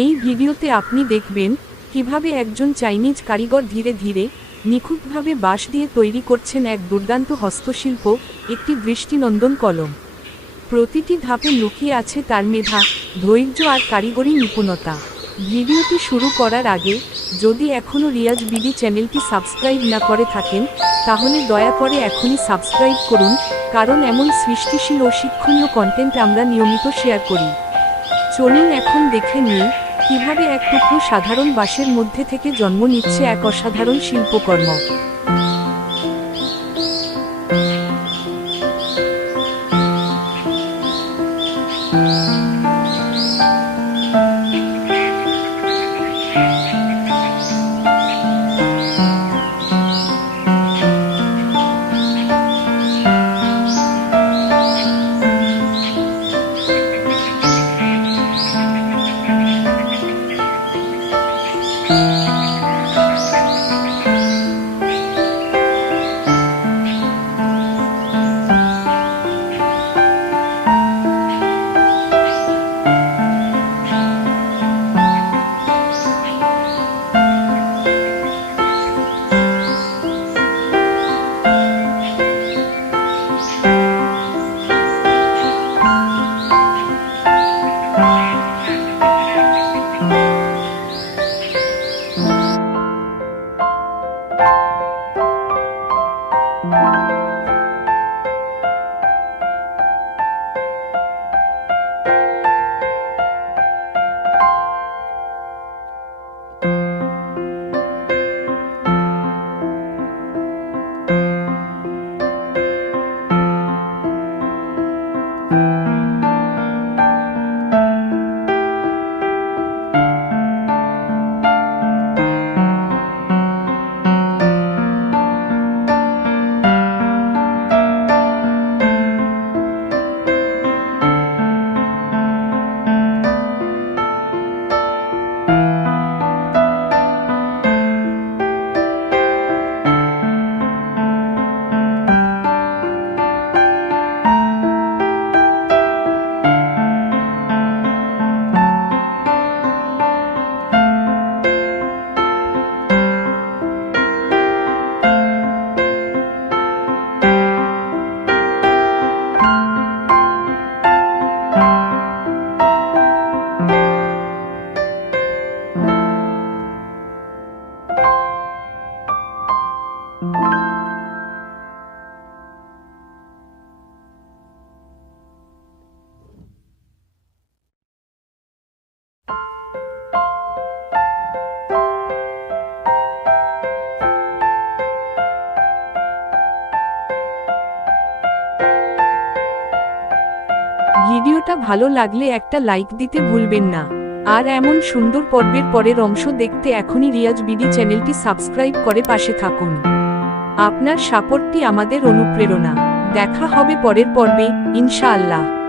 এই ভিডিওতে আপনি দেখবেন কীভাবে একজন চাইনিজ কারিগর ধীরে ধীরে নিখুঁতভাবে বাঁশ দিয়ে তৈরি করছেন এক দুর্দান্ত হস্তশিল্প, একটি দৃষ্টিনন্দন কলম। প্রতিটি ধাপে লুকিয়ে আছে তার মেধা, ধৈর্য আর কারিগরি নিপুণতা। ভিডিওটি শুরু করার আগে, যদি এখনও রিয়াজ বিডি চ্যানেলটি সাবস্ক্রাইব না করে থাকেন, তাহলে দয়া করে এখনই সাবস্ক্রাইব করুন, কারণ এমন সৃষ্টিশীল ও শিক্ষণীয় কন্টেন্ট আমরা নিয়মিত শেয়ার করি। চলুন এখন দেখে নিই কীভাবে এক টুকরো সাধারণ বাঁশের মধ্যে থেকে জন্ম নিচ্ছে এক অসাধারণ শিল্পকর্ম? ভিডিওটা ভালো লাগলে একটা লাইক দিতে ভুলবেন না। আর এমন সুন্দর পর্বের পরের অংশ দেখতে এখনই রিয়াজ বিডি চ্যানেলটি সাবস্ক্রাইব করে পাশে থাকুন। আপনার সাপোর্টটি আমাদের অনুপ্রেরণা। দেখা হবে পরের পর্বে, ইনশাআল্লাহ।